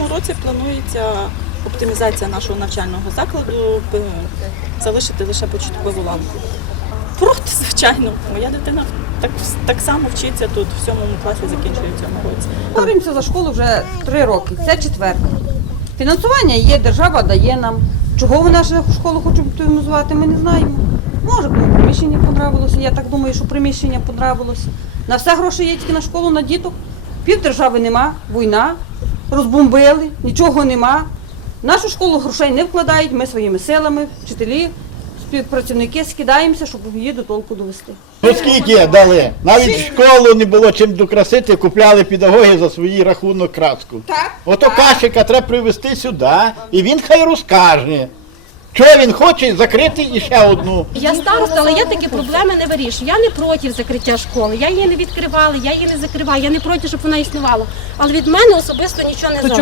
цьому році планується оптимізація нашого навчального закладу, е, залишити лише початкову ланку. Проти, звичайно, моя дитина так, так само вчиться тут, в сьомому класі закінчує в цьому році. Боремося за школу вже три роки. Це четверта. Фінансування є, держава дає нам. Чого вони нашу школу хочуть оптимізувати, ми не знаємо. Може, кому приміщення понравилося. Я так думаю, що приміщення понравилося. На все гроші є тільки на школу, на діток. Пів держави нема, війна, розбомбили, нічого нема. В нашу школу грошей не вкладають, ми своїми силами, вчителі, співпрацівники скидаємося, щоб її до толку довести. Ну скільки дали? Навіть школу не було чим докрасити, купляли педагоги за свої рахунок краску. Так. Ото кашика треба привезти сюди, і він хай розкаже. Що він хоче закрити іще одну. Я староста, але я такі проблеми не вирішую. Я не проти закриття школи. Я її не відкривала, я її не закриваю. Я не проти, щоб вона існувала. Але від мене особисто нічого не залежить.